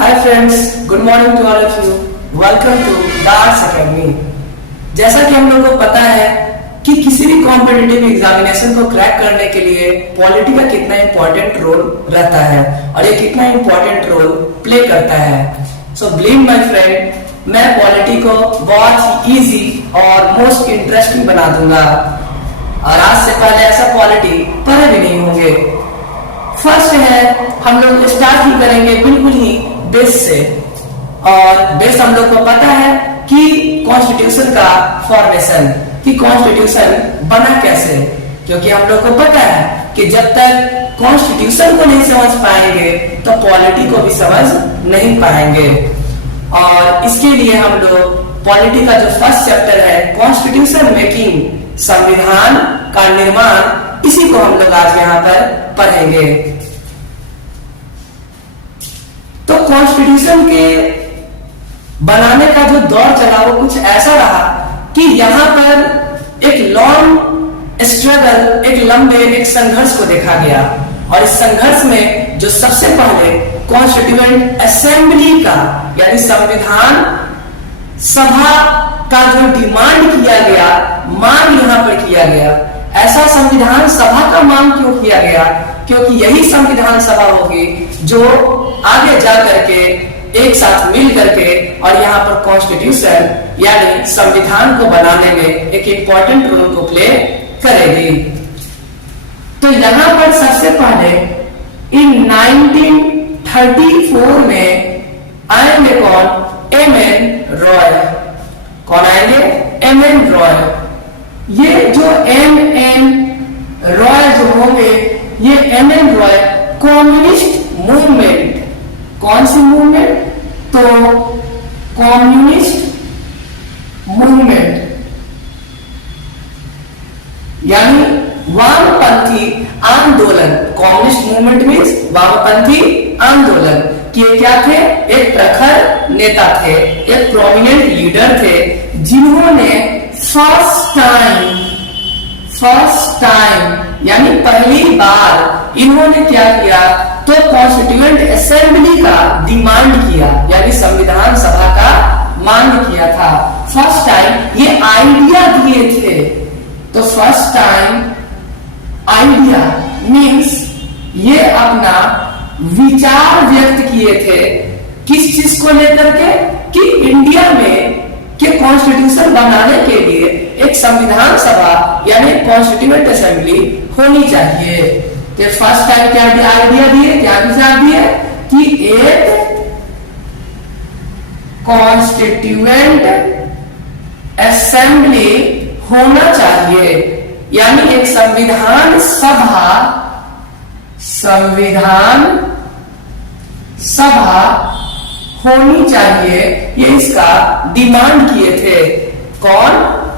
Hi friends, good morning to all of you. Welcome to Dars Academy. जैसा कि हम लोगों को पता है कि किसी भी कॉम्पिटिटिव एग्जामिनेशन को क्रैक करने के लिए पॉलिटी का कितना इंपॉर्टेंट रोल रहता है और ये कितना इंपॉर्टेंट रोल प्ले करता है। सो बिलीव माय फ्रेंड, मैं पॉलिटी को बहुत ही इजी और मोस्ट इंटरेस्टिंग बना दूंगा और आज से पहले ऐसा पॉलिटी पढ़े भी नहीं होंगे। फर्स्ट है, हम लोग स्टार्ट ही करेंगे बिल्कुल ही बेस से, और बेस हम लोग को पता है कि कॉन्स्टिट्यूशन का फॉर्मेशन, कि कॉन्स्टिट्यूशन बना कैसे, क्योंकि हम लोग को पता है कि जब तक कॉन्स्टिट्यूशन को नहीं समझ पाएंगे तो पॉलिटी को भी समझ नहीं पाएंगे। और इसके लिए हम लोग पॉलिटी का जो फर्स्ट चैप्टर है कॉन्स्टिट्यूशन मेकिंग, संविधान का निर्माण, इसी को हम लोग आज यहाँ पर पढ़ेंगे। तो कॉन्स्टिट्यूशन के बनाने का जो दौर चला वो कुछ ऐसा रहा कि यहाँ पर एक लॉन्ग स्ट्रगल, एक लंबे एक संघर्ष को देखा गया। और इस संघर्ष में जो सबसे पहले कॉन्स्टिट्यूएंट असेंबली का यानी संविधान सभा का जो डिमांड किया गया, मांग यहाँ पर किया गया। ऐसा संविधान सभा का मांग क्यों किया गया? क्योंकि यही संविधान सभा होगी जो आगे जा करके एक साथ मिल करके और यहाँ पर कॉन्स्टिट्यूशन यानी संविधान को बनाने में एक इंपॉर्टेंट रोल को प्ले करेगी। तो यहाँ पर सबसे पहले इन 1934 में आएंगे कौन? एमएन रॉय। कौन आएंगे? एमएन रॉय। ये जो एमएन रॉय जो होंगे, ये एमएन रॉय कम्युनिस्ट मूवमेंट, कौन सी मूवमेंट? तो कम्युनिस्ट मूवमेंट यानी वामपंथी आंदोलन। कम्युनिस्ट मूवमेंट मीन्स वामपंथी आंदोलन। कि क्या थे? एक प्रखर नेता थे, एक प्रोमिनेंट लीडर थे, जिन्होंने फर्स्ट टाइम यानी पहली बार इन्होंने क्या किया? तो कॉन्स्टिट्यूएंट असेंबली का डिमांड किया, यानी संविधान सभा का मांग किया था। फर्स्ट टाइम ये आइडिया दिए थे। तो फर्स्ट टाइम आइडिया मीन्स ये अपना विचार व्यक्त किए थे। किस चीज को लेकर के? कि इंडिया में के कॉन्स्टिट्यूशन बनाने के लिए एक संविधान सभा यानी कॉन्स्टिट्यूएंट असेंबली होनी चाहिए। तो फर्स्ट टाइम क्या आइडिया दिए, क्या विचार दिए? कि एक कॉन्स्टिट्यूएंट असेंबली होना चाहिए, यानी एक संविधान सभा होनी चाहिए। ये इसका डिमांड किए थे। कौन?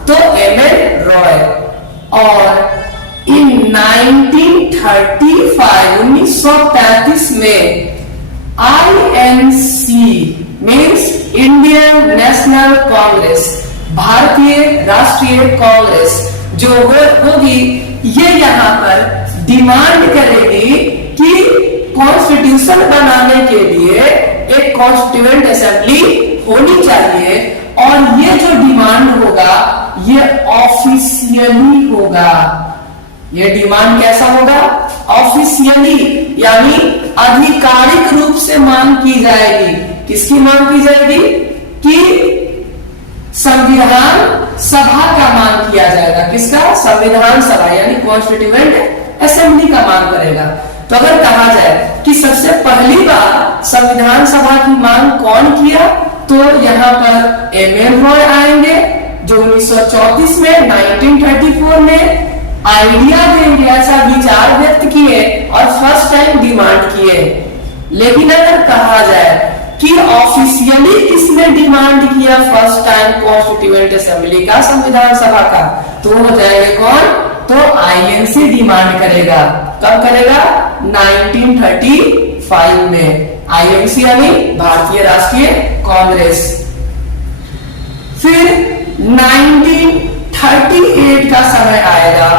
तो एमएन रॉय। और इन 1935 में INC means Indian national Congress, भारतीय राष्ट्रीय कांग्रेस जो होगी, ये यहाँ पर डिमांड करेगी कि कॉन्स्टिट्यूशन बनाने के लिए एक कॉन्स्टिट्यूएंट असेंबली होनी चाहिए। और ये जो डिमांड होगा ये ऑफिशियली होगा। ये डिमांड कैसा होगा? ऑफिशियली यानी आधिकारिक रूप से मांग की जाएगी। किसकी मांग की जाएगी? कि संविधान सभा का मांग किया जाएगा। किसका? संविधान सभा यानी कॉन्स्टिट्यूएंट असेंबली का मांग करेगा। तो अगर कहा जाए कि सबसे पहली बार संविधान सभा की मांग कौन किया, तो यहाँ पर एमएन रॉय आएंगे जो 1934 में 1934 में आइडिया देंगे, ऐसा विचार व्यक्त किए और फर्स्ट टाइम डिमांड किए। लेकिन अगर कहा जाए कि ऑफिशियली किसने डिमांड किया फर्स्ट टाइम कॉन्स्टिट्यूएंट असेंबली का, संविधान सभा का, तो हो जाएगा कौन? तो आईएनसी डिमांड करेगा। कब करेगा? 1935 में। आईएनसी यानी भारतीय राष्ट्रीय कांग्रेस। फिर 1938 का समय आएगा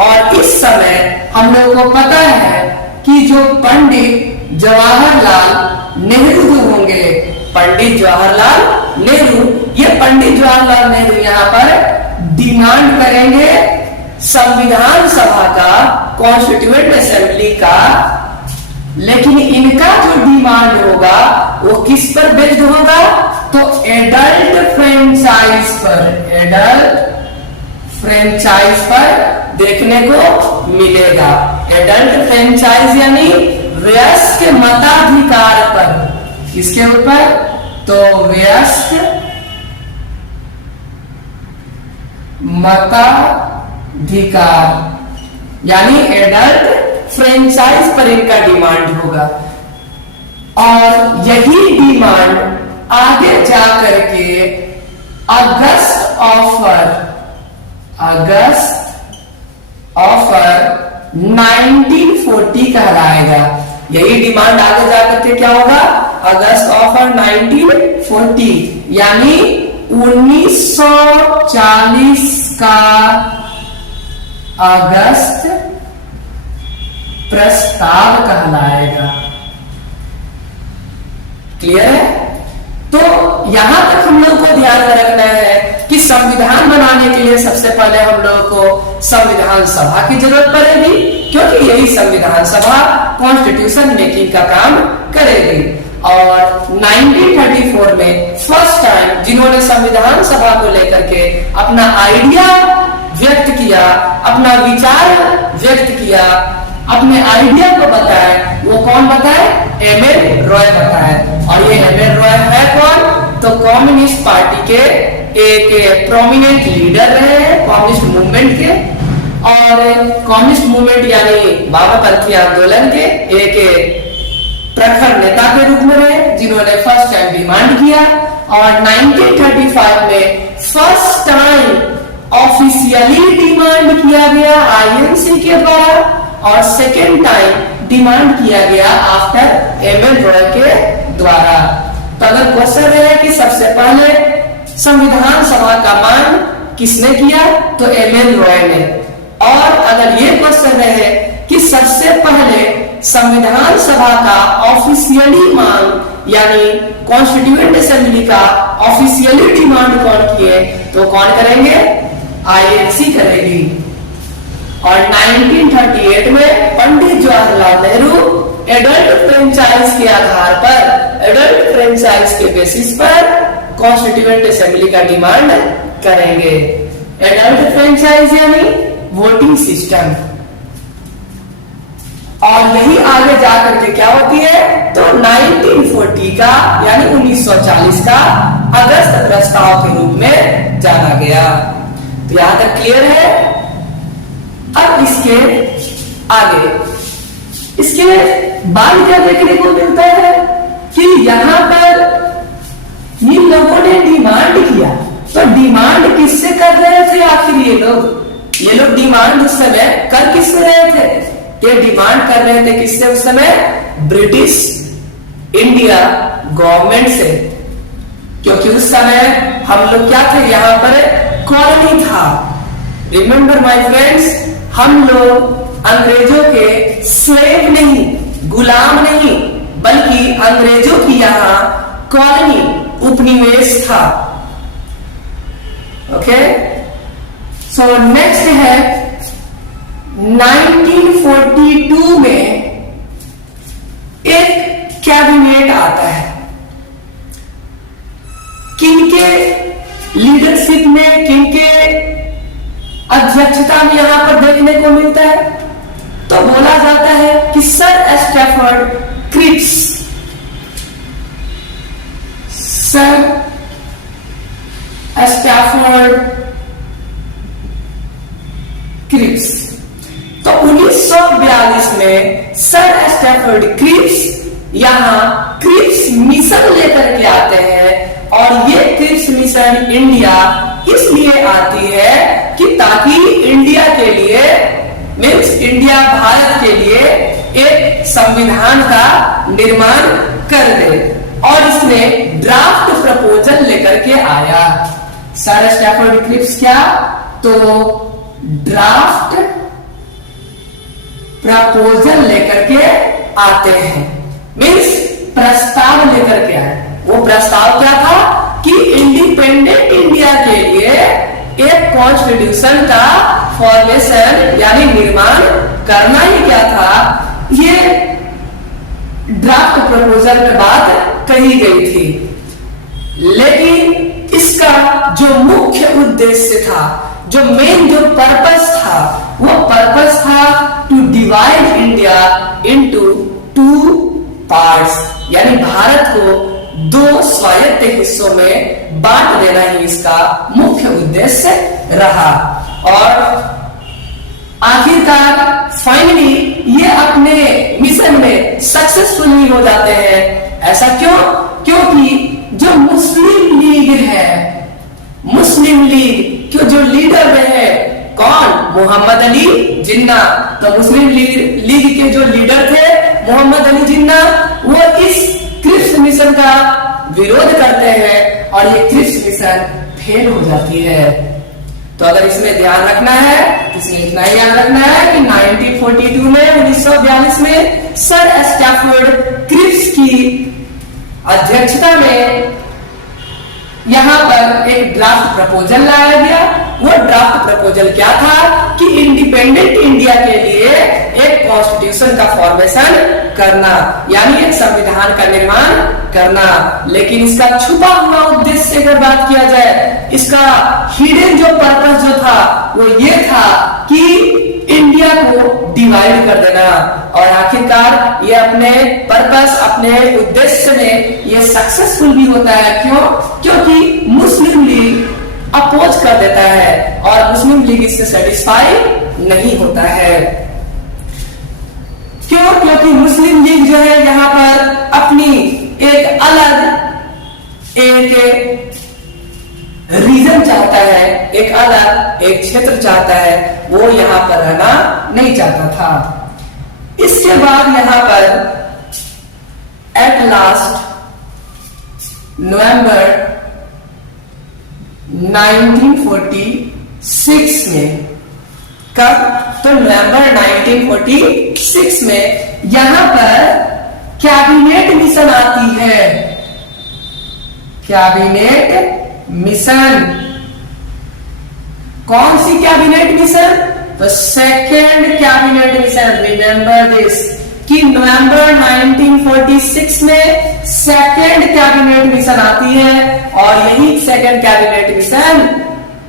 और इस समय हम लोगों को पता है कि जो पंडित जवाहरलाल नेहरू होंगे पंडित जवाहरलाल नेहरू। ये पंडित जवाहरलाल नेहरू यहाँ पर डिमांड करेंगे संविधान सभा का, कॉन्स्टिट्यूएंट असेंबली का, लेकिन इनका जो डिमांड होगा वो किस पर बेस्ड होगा? तो एडल्ट फ्रेंचाइज पर, एडल्ट फ्रेंचाइज पर देखने को मिलेगा। एडल्ट फ्रेंचाइज यानी वयस्क मताधिकार पर, किसके ऊपर? तो वयस्क मताधिकार यानी एडल्ट फ्रेंचाइज पर इनका डिमांड होगा। और यही डिमांड आगे जाकर के अगस्त ऑफर 1940 कहलाएगा। यही डिमांड आगे जाकर के क्या होगा? अगस्त ऑफर 1940 यानी 1940 का अगस्त प्रस्ताव कहलाएगा। क्लियर है? तो यहां तक हम लोग को ध्यान में रखना है कि संविधान बनाने के लिए सबसे पहले हम लोगों को संविधान सभा की जरूरत पड़ेगी, क्योंकि यही संविधान सभा कॉन्स्टिट्यूशन मेकिंग का काम करेगी। और 1934 में फर्स्ट टाइम जिन्होंने संविधान सभा को लेकर के अपना आइडिया व्यक्त किया, अपना विचार व्यक्त किया, अपने आइडिया को बताए, वो कौन बताए? एम.एन. रॉय बताए। और ये एम.एन. रॉय है कौन? तो कम्युनिस्ट पार्टी के एक प्रोमिनेंट लीडर रहे हैं कम्युनिस्ट मूवमेंट के, और कम्युनिस्ट मूवमेंट यानी वामपंथी आंदोलन के एक प्रखर नेता के रूप में रहे, जिन्होंने फर्स्ट टाइम डिमांड किया। और 1935 में फर्स्ट टाइम ऑफिशियली डिमांड किया गया आईएनसी के द्वारा, और सेकेंड टाइम डिमांड किया गया आफ्टर एम.एन. रॉय के द्वारा। तो अगर क्वेश्चन रहे कि सबसे पहले संविधान सभा का मांग किसने किया? तो एम.एन. रॉय ने। और अगर ये क्वेश्चन रहे कि सबसे पहले संविधान सभा का ऑफिशियली मांग यानी कॉन्स्टिट्यूएंट असेंबली का ऑफिशियली डिमांड कौन किए? तो कौन करेंगे? आईएनसी करेगी। और 1938 में पंडित जवाहरलाल नेहरू एडल्ट फ्रेंचाइज के आधार पर, एडल्ट फ्रेंचाइज के बेसिस पर कॉन्स्टिट्यूएंट असेंबली का डिमांड करेंगे। एडल्ट फ्रेंचाइज यानी वोटिंग सिस्टम। और यही आगे जाकर के क्या होती है? तो 1940 का यानी 1940 का अगस्त प्रस्ताव के रूप में जाना गया। तो यहां तक क्लियर है? अब इसके आगे, इसके बाद क्या देखने को मिलता है कि यहां पर इन लोगों ने डिमांड किया। तो डिमांड किससे कर रहे थे आखिर ये लोग डिमांड उस समय कर किससे रहे थे? ये डिमांड कर रहे थे किससे उस समय? ब्रिटिश इंडिया गवर्नमेंट से, क्योंकि उस समय हम लोग क्या थे? यहां पर कॉलोनी था। रिमेंबर माय फ्रेंड्स, हम लोग अंग्रेजों के स्लेव नहीं, गुलाम नहीं, बल्कि अंग्रेजों की यहां कॉलोनी, उपनिवेश था। ओके, सो नेक्स्ट है 1942 में एक कैबिनेट आता है। किनके लीडरशिप में, किनके अध्यक्षता में यहां पर देखने को मिलता है? तो बोला जाता है कि sir Stafford Cripps, sir Stafford Cripps. तो 1942 में सर स्टैफोर्ड क्रिप्स यहां क्रिप्स मिशन लेकर के आते हैं। और ये क्रिप्स मिशन इंडिया इसलिए आती है कि ताकि इंडिया के लिए, मीन्स इंडिया भारत के लिए एक संविधान का निर्माण कर दे। और इसने ड्राफ्ट प्रपोजल लेकर के आया। सर स्टैफोर्ड क्रिप्स क्या? तो ड्राफ्ट प्रपोजल लेकर के आते हैं, मीन्स प्रस्ताव लेकर के आए। वो प्रस्ताव क्या था कि इंडिपेंडेंट इंडिया के लिए एक कॉन्स्टिट्यूशन का फॉर्मेशन यानी निर्माण करना ही क्या था, ये ड्राफ्ट प्रपोजल में बात कही गई थी। लेकिन इसका जो मुख्य उद्देश्य था, जो मेन जो पर्पस था, वो पर्पस था to divide India into 2 parts, यानी भारत को 2 स्वायत्त हिस्सों में बांट देना ही इसका मुख्य उद्देश्य रहा। और आखिरकार फाइनली ये अपने मिशन में सक्सेसफुल हो जाते हैं। ऐसा क्यों? क्योंकि जो मुस्लिम लीग है, मुस्लिम लीग के जो लीडर रहे कौन? मोहम्मद अली जिन्ना। तो मुस्लिम लीग के जो लीडर थे मोहम्मद अली जिन्ना, वो इस क्रिप्स मिशन का विरोध करते हैं और ये क्रिप्स मिशन फेल हो जाती है। तो अगर इसमें ध्यान रखना है तो इसमें इतना ही याद रखना है कि 1942 में 1942 में सर स्टैफोर्ड क्रिप्स की अध्यक्षता में यहां पर एक ड्राफ्ट प्रपोजल लाया गया। वो ड्राफ्ट प्रपोजल क्या था कि इंडिपेंडेंट इंडिया के लिए एक कॉन्स्टिट्यूशन का फॉर्मेशन करना, यानी एक संविधान का निर्माण करना। लेकिन इसका छुपा हुआ उद्देश्य अगर बात किया जाए, इसका हिडन जो पर्पस जो था वो ये था कि इंडिया को डिवाइड कर देना। और आखिरकार ये अपने पर्पस, अपने उद्देश्य में ये सक्सेसफुल भी होता है। क्यों? क्योंकि मुस्लिम लीग अपोज कर देता है और मुस्लिम लीग इससे सेटिस्फाई नहीं होता है। क्यों? क्योंकि मुस्लिम लीग जो है यहाँ पर अपनी एक अलग एक रीजन चाहता है, एक अलग एक क्षेत्र चाहता है, वो यहाँ पर रहना नहीं चाहता था। इसके बाद यहाँ पर एट लास्ट नवंबर 1946 में, कब? तो नवंबर 1946 में यहां पर कैबिनेट मिशन आती है। कैबिनेट मिशन, कौन सी कैबिनेट मिशन? तो second cabinet mission. Remember this कि नवंबर 1946 में सेकेंड कैबिनेट मिशन आती है और यही second cabinet mission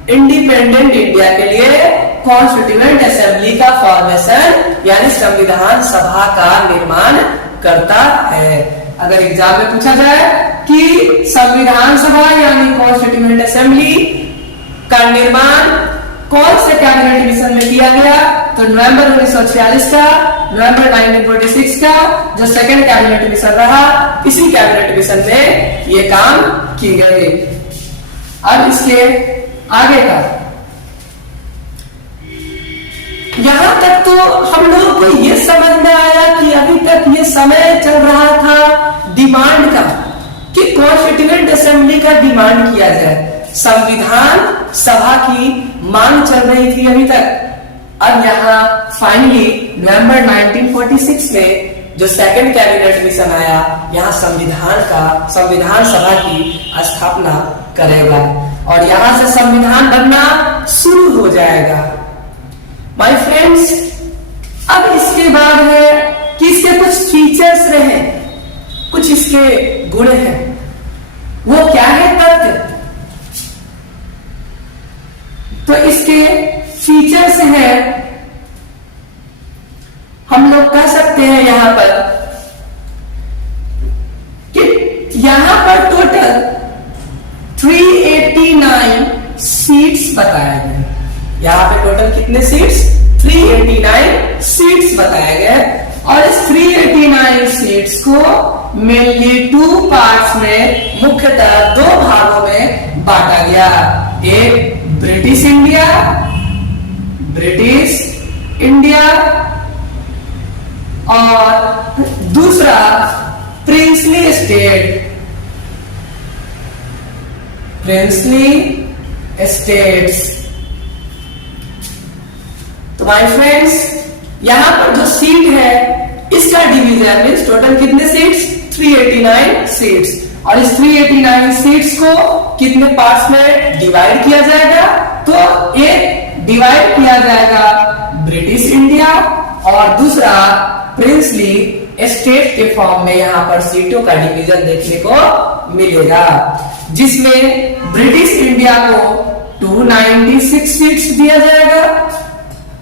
independent India के लिए कॉन्स्टिट्यूएंट असेंबली का फॉर्मेशन यानी संविधान सभा का निर्माण करता है। अगर एग्जाम में पूछा जाए कि संविधान सभा यानी कॉन्स्टिट्यूएंट असेंबली का निर्माण कौन से कैबिनेट मिशन में किया गया, तो नवंबर 1946 का, नवंबर 1946 का जो सेकेंड कैबिनेट मिशन रहा, इसी कैबिनेट मिशन में ये काम की गई। अब इसके आगे का, यहां तक तो हम लोग को ये समझ में आया कि अभी तक ये समय चल रहा था डिमांड का कि कॉन्स्टिट्यूएंट असेंबली का डिमांड किया जाए, संविधान सभा की मांग चल रही थी अभी तक। अब यहाँ फाइनली नवंबर 1946 में जो सेकंड कैबिनेट मिशन आया, यहाँ संविधान सभा की स्थापना करेगा और यहां से संविधान बनना शुरू हो जाएगा। माय फ्रेंड्स, अब इसके बाद है कि इसके कुछ फीचर्स रहे, कुछ इसके गुण हैं। वो क्या है? तथ्य। तो इसके फीचर्स हैं, हम लोग कह सकते हैं यहां पर कि यहां पर टोटल 389 सीट्स बताए गए। यहां पे टोटल कितने सीट्स? 389 सीट्स बताए गए और इस 389 सीट्स को मेनली 2 पार्ट्स में, मुख्यतः 2 भागों में बांटा गया। एक ब्रिटिश इंडिया और दूसरा प्रिंसली स्टेट्स। तो माय फ्रेंड्स, यहां पर जो सीट है इसका डिवीजन मींस टोटल कितने सीट्स? 389 सीट्स और इस 389 सीट्स को कितने पार्ट्स में डिवाइड किया जाएगा? तो एक डिवाइड किया जाएगा ब्रिटिश इंडिया और दूसरा प्रिंसली स्टेट के फॉर्म में यहाँ पर सीटों का डिवीजन देखने को मिलेगा, जिसमें ब्रिटिश इंडिया को 296 सीट्स दिया जाएगा।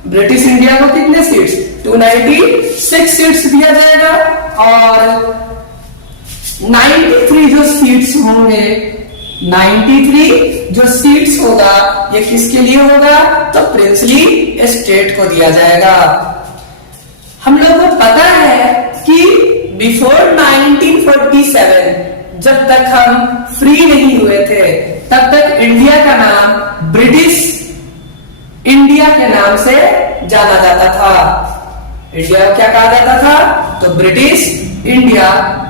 ब्रिटिश इंडिया को कितने सीट्स? 296 सीट्स दिया जाएगा और 93 जो सीट्स होंगे, 93 जो सीट्स होगा ये किसके लिए होगा? तो प्रिंसली स्टेट को दिया जाएगा। हम लोगों को पता है कि बिफोर 1947 जब तक हम फ्री नहीं हुए थे तब तक इंडिया का नाम ब्रिटिश इंडिया के नाम से जाना जाता था। इंडिया क्या कहा जाता था? तो ब्रिटिश इंडिया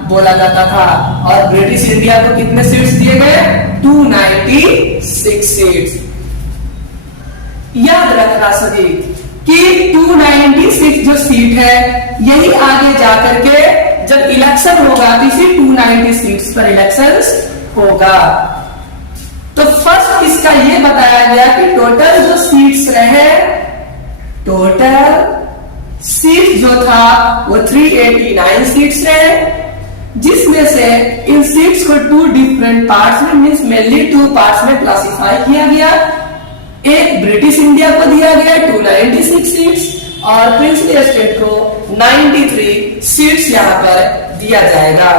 बोला जाता था और ब्रिटिश इंडिया को कितने सीट्स दिए गए? 296 सीट्स। याद रखना सभी कि 296 जो सीट है यही आगे जाकर के जब इलेक्शन होगा तो इसी 290 सीट्स पर इलेक्शंस होगा। तो फर्स्ट इसका ये बताया गया कि टोटल जो सीट्स रहे, टोटल सीट जो था वो 389 सीट्स रहे, जिसमें से इन सीट्स को 2 डिफरेंट पार्ट्स में मींस मेनली 2 पार्ट्स में क्लासिफाई किया गया। एक ब्रिटिश इंडिया को दिया गया 296 सीट्स और प्रिंसली स्टेट को 93 सीट्स यहां पर दिया जाएगा,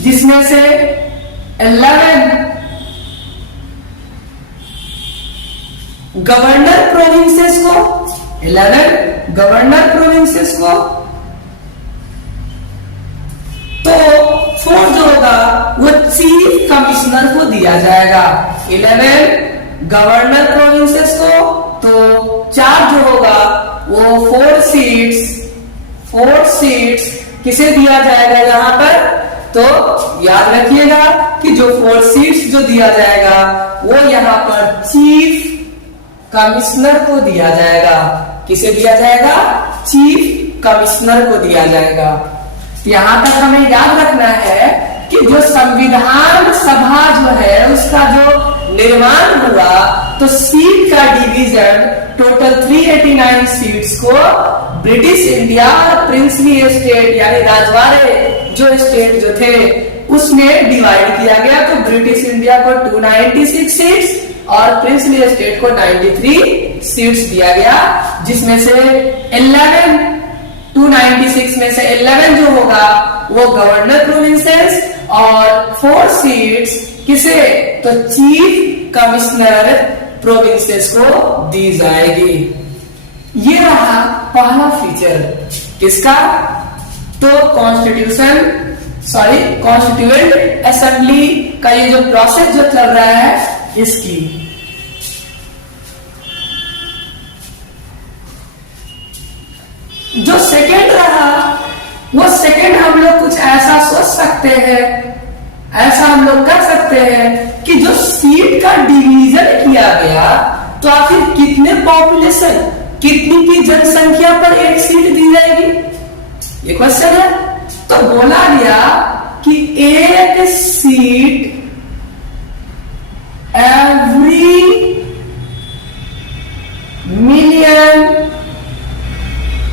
जिसमें से 11 गवर्नर प्रोविंसेस को 11 गवर्नर प्रोविंसेस को, तो 4 जो होगा वो चीफ कमिश्नर को दिया जाएगा। 11 गवर्नर प्रोविंसेस को, तो 4 जो होगा वो 4 सीट्स किसे दिया जाएगा यहां पर? तो याद रखिएगा कि जो 4 सीट्स जो दिया जाएगा वो यहां पर चीफ कमिश्नर को दिया जाएगा। किसे दिया जाएगा? चीफ कमिश्नर को दिया जाएगा। यहां तक हमें याद रखना है कि जो संविधान सभा जो है उसका जो निर्माण हुआ तो सीट का डिवीजन टोटल 389 सीट्स को ब्रिटिश इंडिया और प्रिंसली स्टेट यानी राजवाड़े जो स्टेट जो थे उसमें डिवाइड किया गया। तो ब्रिटिश इंडिया को 296 सीट्स और प्रिंसली स्टेट को 93 सीट्स दिया गया, जिसमें से 296 में से 11 जो होगा वो गवर्नर प्रोविंसेस और 4 सीट्स किसे? तो चीफ कमिश्नर प्रोविंसेस को दी जाएगी। ये रहा पहला फीचर किसका? तो कॉन्स्टिट्यूएंट असेंबली का ये जो प्रोसेस जो चल रहा है इसकी। जो सेकेंड रहा वो सेकेंड हम लोग कुछ ऐसा सोच सकते हैं, ऐसा हम लोग कर सकते हैं कि जो सीट का डिवीजन किया गया तो आखिर कितने पॉपुलेशन, कितनी की जनसंख्या पर एक सीट दी जाएगी, ये क्वेश्चन है। तो बोला गया कि एक सीट एवरी मिलियन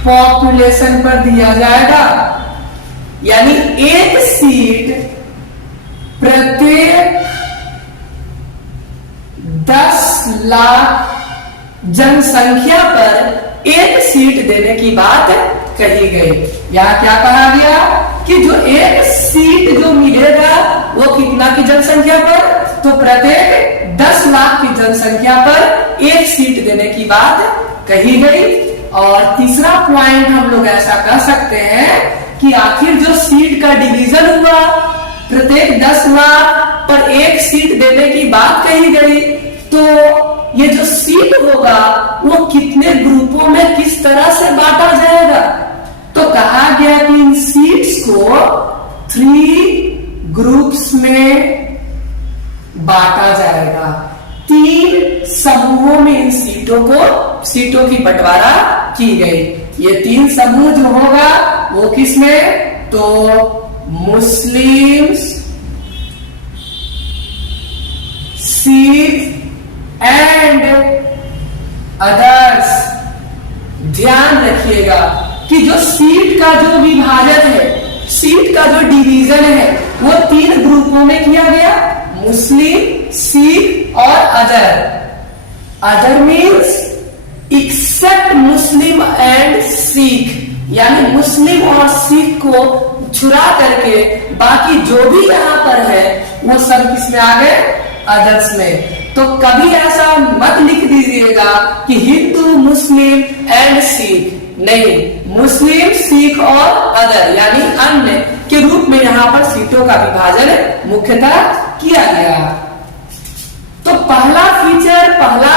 पॉपुलेशन पर दिया जाएगा, यानी एक सीट प्रत्येक 10 लाख जनसंख्या पर एक सीट देने की बात कही गई। यहां क्या कहा गया कि जो एक सीट जो मिलेगा वो कितना की जनसंख्या पर? तो प्रत्येक 10 लाख की जनसंख्या पर एक सीट देने की बात कही गई। और तीसरा पॉइंट हम लोग ऐसा कर सकते हैं कि आखिर जो सीट का डिवीजन हुआ प्रत्येक 10 लाख पर एक सीट देने की बात कही गई, तो ये जो सीट होगा वो कितने ग्रुपों में किस तरह से बांटा जाएगा? तो कहा गया कि इन सीट्स को 3 ग्रुप्स में बांटा जाएगा। 3 समूहों में इन सीटों की बंटवारा की गई। ये 3 समूह जो होगा वो किसमें? तो मुस्लिम्स, का जो विभाजन है, सीट का जो डिवीजन है, वो 3 ग्रुपों में किया गया, मुस्लिम, सिख और other. Other means except Muslim and Sikh, यानी मुस्लिम और सिख को छुड़ा करके बाकी जो भी यहाँ पर है वो सब किसमें आ गए, अदर्स में। तो कभी ऐसा मत लिख दीजिएगा कि हिंदू, मुस्लिम एंड सिख, नहीं, मुस्लिम, सिख और अदर यानी अन्य के रूप में यहाँ पर सीटों का विभाजन मुख्यतः किया गया। तो पहला फीचर, पहला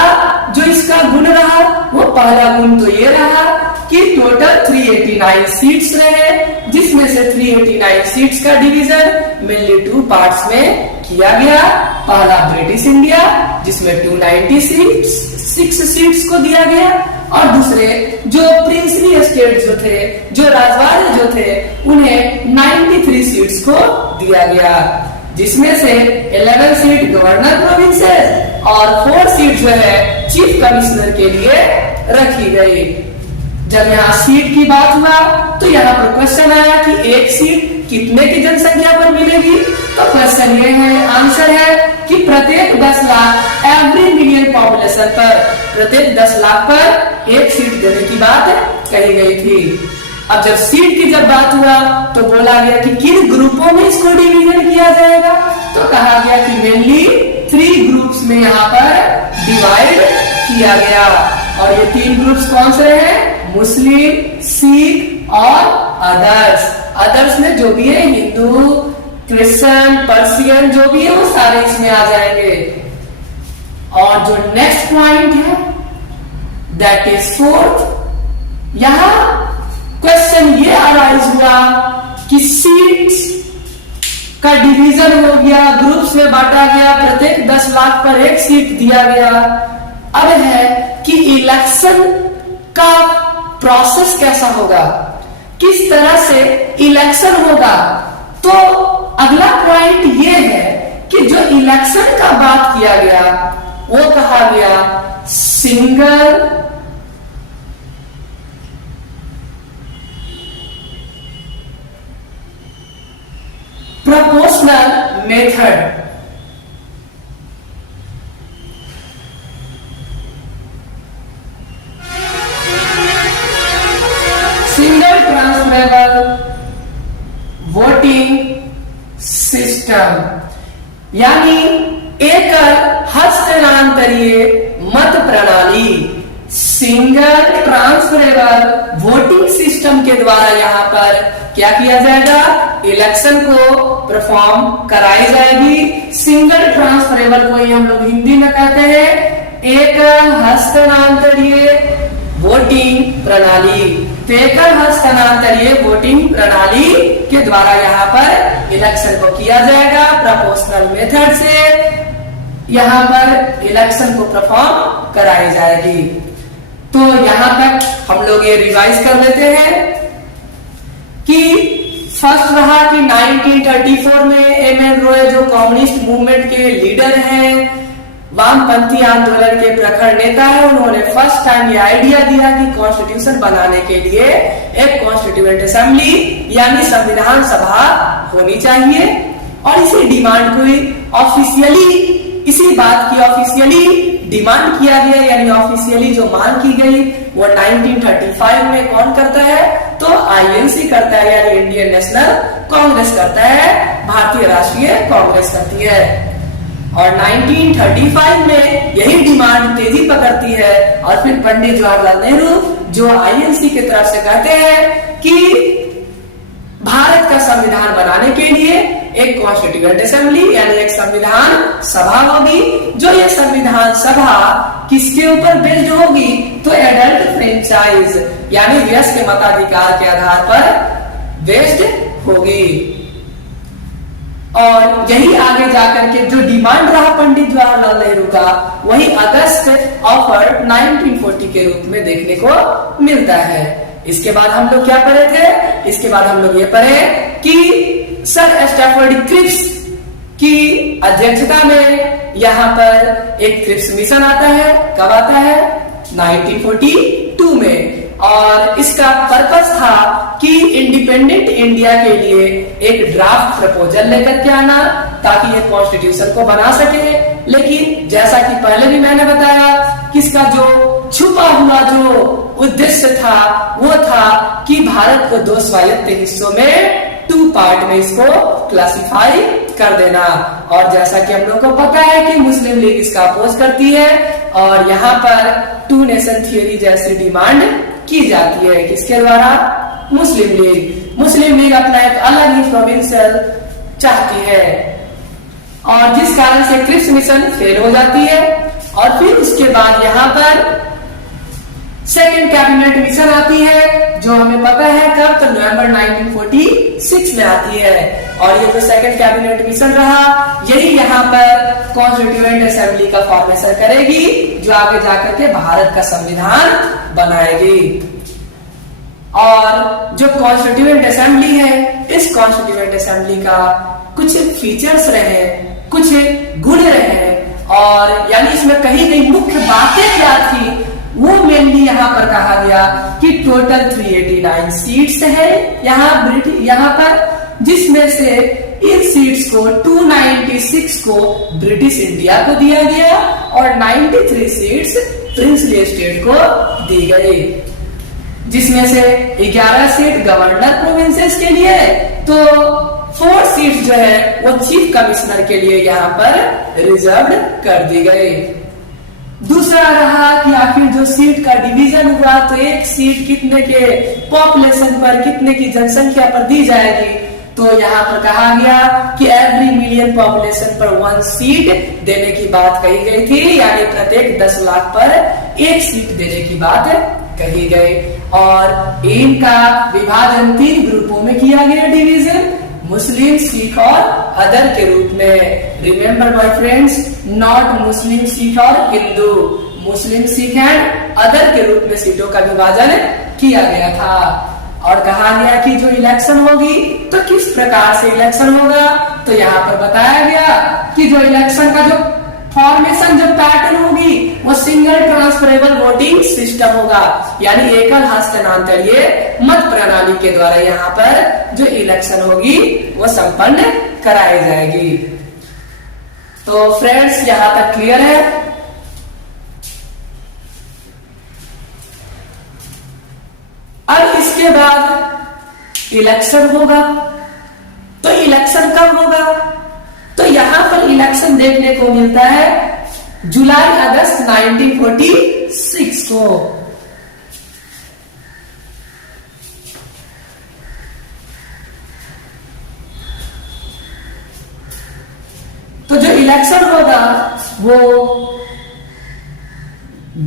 जो इसका गुण रहा, वो पहला गुण तो ये रहा कि टोटल 389 सीट्स रहे, जिसमें से 389 सीट्स का डिवीजन मेनली 2 पार्ट्स में किया गया। पहला ब्रिटिश इंडिया जिसमें 296 सीट्स को दिया गया, और दूसरे जो प्रिंसली स्टेट जो थे, जो राजवाड़े जो थे, उन्हें 93 सीट्स को दिया गया, जिसमें से 11 सीट गवर्नर प्रोविंसेस और 4 सीट जो है चीफ कमिश्नर के लिए रखी गई। जब यहाँ सीट की बात हुआ तो यहाँ पर क्वेश्चन आया कि एक सीट कितने की जनसंख्या पर मिलेगी। तो क्वेश्चन ये है, आंसर है कि प्रत्येक 10 लाख एवरी मिलियन पॉपुलेशन पर, प्रत्येक 10 लाख पर एक सीट देने की बात कही गई थी। अब जब सीट की जब बात हुआ तो बोला गया कि किन ग्रुपों में इसको डिवीजन किया जाएगा, तो कहा गया कि मेनली 3 ग्रुप्स में यहाँ पर डिवाइड किया गया। और ये 3 ग्रुप्स कौन से हैं? मुस्लिम, सिख और अदर्स। अदर्स में जो भी है हिंदू, क्रिश्चियन, पर्सियन जो भी है वो सारे इसमें आ जाएंगे। और जो नेक्स्ट पॉइंट है दैट इज 4th, यहां क्वेश्चन ये अराइज हुआ कि सीट्स का डिवीजन हो गया, ग्रुप्स में बांटा गया, प्रत्येक 10 लाख पर एक सीट दिया गया। अब है कि इलेक्शन का प्रोसेस कैसा होगा, किस तरह से इलेक्शन होगा। तो अगला पॉइंट ये है कि जो इलेक्शन का बात किया गया वो कहा गया single proportional method। Single transferable voting system यानी एकल हस्तांतरीय मत प्रणाली। सिंगल ट्रांसफरेबल वोटिंग सिस्टम के द्वारा यहाँ पर क्या किया जाएगा, इलेक्शन को परफॉर्म कराई जाएगी। सिंगल ट्रांसफरेबल को ही हम लोग हिंदी में कहते हैं एकल हस्तांतरीय वोटिंग प्रणाली। तो एकल हस्तांतरीय वोटिंग प्रणाली के द्वारा यहाँ पर इलेक्शन को किया जाएगा। प्रोपोर्शनल मेथड से यहाँ पर इलेक्शन को परफॉर्म कराई जाएगी। तो यहाँ तक हम लोग ये रिवाइज कर लेते हैं कि फर्स्ट रहा कि 1934 में एम.एन. रॉय जो कम्युनिस्ट मूवमेंट के लीडर हैं, वामपंथी आंदोलन के प्रखर नेता है, उन्होंने फर्स्ट टाइम ये आइडिया दिया कि कॉन्स्टिट्यूशन बनाने के लिए एक कॉन्स्टिट्यूएंट असेंबली यानी संविधान सभा होनी चाहिए। और इसी डिमांड को ऑफिशियली, इसी बात की ऑफिशियली डिमांड किया गया यानी ऑफिशियली जो मांग की गई वो 1935 में कौन करता है, तो आईएनसी करता है यानी इंडियन नेशनल कांग्रेस करता है, भारतीय राष्ट्रीय कांग्रेस करती है। और 1935 में यही डिमांड तेजी पकड़ती है और फिर पंडित जवाहरलाल नेहरू जो आईएनसी की तरफ से कहते हैं कि भारत का संविधान बनाने के लिए एक कॉन्स्टिट्यूएंट असेंबली यानी एक संविधान सभा होगी। जो ये संविधान सभा किसके ऊपर बेस्ड होगी, तो एडल्ट फ्रेंचाइज यानी वयस्क मताधिकार के आधार पर बेस्ड होगी। और यही आगे जाकर के जो डिमांड रहा पंडित जवाहरलाल नेहरू का, वही अगस्त ऑफर 1940 के रूप में देखने को मिलता है। इसके बाद हम लोग क्या पढ़े थे, इसके बाद हम लोग ये पढ़े कि सर स्टैफोर्ड क्रिप्स की अध्यक्षता में यहाँ पर एक क्रिप्स मिशन आता है। कब आता है, 1942 में। और इसका पर्पस था कि इंडिपेंडेंट इंडिया के लिए एक ड्राफ्ट प्रपोजल लेकर के आना ताकि ये कॉन्स्टिट्यूशन को बना सके। लेकिन जैसा कि पहले भी मैंने बताया कि इसका जो छुपा हुआ जो उद्देश्य था वो था कि भारत को दो स्वायत्त हिस्सों में 2 पार्ट में इसको क्लासिफाई कर देना। और जैसा कि हम लोग को पता है कि मुस्लिम लीग इसका अपोज करती है और यहाँ पर 2 नेशन थियोरी जैसी डिमांड की जाती है। किसके द्वारा? मुस्लिम लीग अपना एक अलग ही प्रोविंशियल चाहती है और जिस कारण से क्रिप्स मिशन फेल हो जाती है। और फिर उसके बाद यहाँ पर सेकेंड कैबिनेट मिशन आती है जो हमें पता है कब, तो नवंबर 1946 में आती है। और ये जो सेकेंड कैबिनेट मिशन रहा यही यहाँ पर कॉन्स्टिट्यूएंट असेंबली का फॉर्मेशन करेगी जो आगे जाकर के भारत का संविधान बनाएगी। और जो कॉन्स्टिट्यूएंट असेंबली है, इस कॉन्स्टिट्यूएंट असेंबली का कुछ फीचर्स रहे, कुछ गुण रहे और यानी इसमें कही गई मुख्य बातें क्या थी वो मेनली यहाँ पर कहा गया कि टोटल 389 सीट्स है यहाँ पर, जिसमें से इन सीट्स को 296 को ब्रिटिश इंडिया को दिया गया और 93 सीट्स प्रिंसली स्टेट को दी गई, जिसमें से 11 सीट गवर्नर प्रोविंसेस के लिए, तो 4 सीट जो है वो चीफ कमिश्नर के लिए यहाँ पर रिजर्व कर दी गई। दूसरा रहा कि आखिर जो सीट का डिवीजन हुआ तो एक सीट कितने के पॉपुलेशन पर, कितने की जनसंख्या पर दी जाएगी, तो यहाँ पर कहा गया कि एवरी मिलियन पॉपुलेशन पर 1 सीट देने की बात कही गई थी, यानी प्रत्येक 10 लाख पर 1 सीट देने की बात कही गई। और इनका विभाजन 3 ग्रुपों में किया गया डिवीजन, मुस्लिम, सिख और अदर के रूप में। रिमेंबर माय फ्रेंड्स, नॉट मुस्लिम, सिख और हिंदू, मुस्लिम, सिख एंड अदर के रूप में सीटों का विभाजन किया गया था। और कहा गया कि जो इलेक्शन होगी तो किस प्रकार से इलेक्शन होगा, तो यहाँ पर बताया गया कि जो इलेक्शन का जो फॉर्मेशन, जो पैटर्न होगी वो सिंगल ट्रांसफरेबल वोटिंग सिस्टम होगा, यानी एकल हस्तांतरणीय मत प्रणाली के द्वारा यहाँ पर जो इलेक्शन होगी वो संपन्न कराई जाएगी। तो फ्रेंड्स यहाँ तक क्लियर है। अब इसके बाद इलेक्शन होगा, तो इलेक्शन कब होगा, तो यहां पर इलेक्शन देखने को मिलता है जुलाई अगस्त 1946 को। तो जो इलेक्शन होगा वो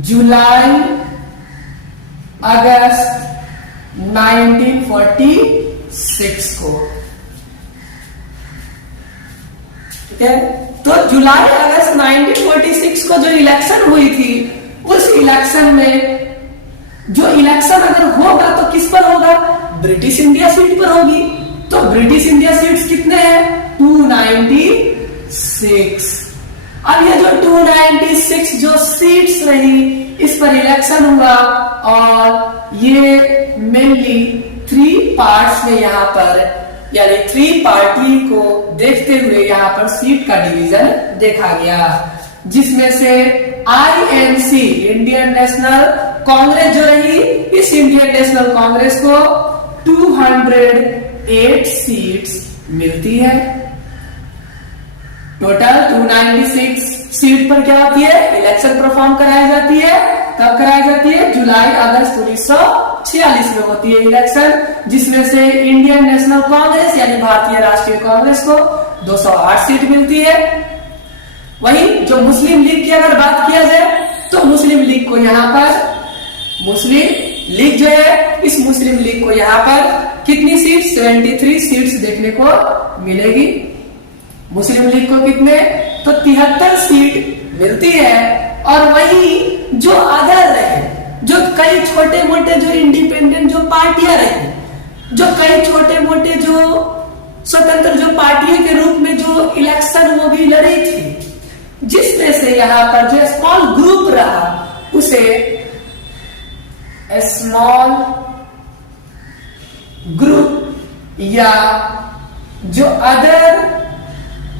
जुलाई अगस्त 1946 को, ठीक है। तो जुलाई अगस्त 1946 को जो इलेक्शन हुई थी, उस इलेक्शन में जो इलेक्शन अगर होगा तो किस पर होगा, ब्रिटिश इंडिया सीट पर होगी। तो ब्रिटिश इंडिया सीट्स कितने हैं, 296। अब ये जो 296 जो सीट्स रही इस पर इलेक्शन हुआ और ये मेनली 3 पार्ट्स में यहाँ पर, यानी 3 पार्टी को देखते हुए यहाँ पर सीट का डिवीजन देखा गया, जिसमें से INC इंडियन नेशनल कांग्रेस जो रही, इस इंडियन नेशनल कांग्रेस को 208 सीट्स मिलती है। टोटल 296 सीट पर क्या होती है, इलेक्शन परफॉर्म कराई जाती है। कब कराई जाती है, जुलाई अगस्त 1946 में होती है इलेक्शन, जिसमें से इंडियन नेशनल कांग्रेस यानी भारतीय राष्ट्रीय कांग्रेस को 208 सीट मिलती है। वहीं जो मुस्लिम लीग की अगर बात किया जाए तो मुस्लिम लीग को यहाँ पर, मुस्लिम लीग जो है, इस मुस्लिम लीग को यहाँ पर कितनी सीट, 73 सीट्स देखने को मिलेगी। मुस्लिम लीग को कितने, तो 73 सीट मिलती है। और वही जो अदर रहे, जो कई छोटे मोटे जो इंडिपेंडेंट जो पार्टियां रही, जो कई छोटे मोटे जो स्वतंत्र जो पार्टियों के रूप में जो इलेक्शन वो भी लड़ी थी, जिसमें से यहाँ पर जो स्मॉल ग्रुप रहा उसे a small group या जो अदर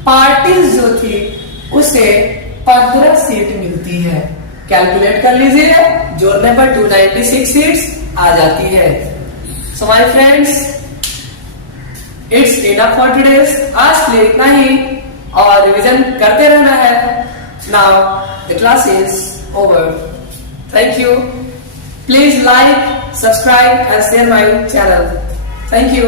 पार्टीज जो थी उसे 15 सीट मिलती है। कैलकुलेट कर लीजिए, जोड़ने पर 296 सीट्स आ जाती है। So my friends, it's enough for today's. आज के लिए इतना ही और रिवीजन करते रहना है। Now the class is over. Thank you. Please like, subscribe and share my channel. Thank you.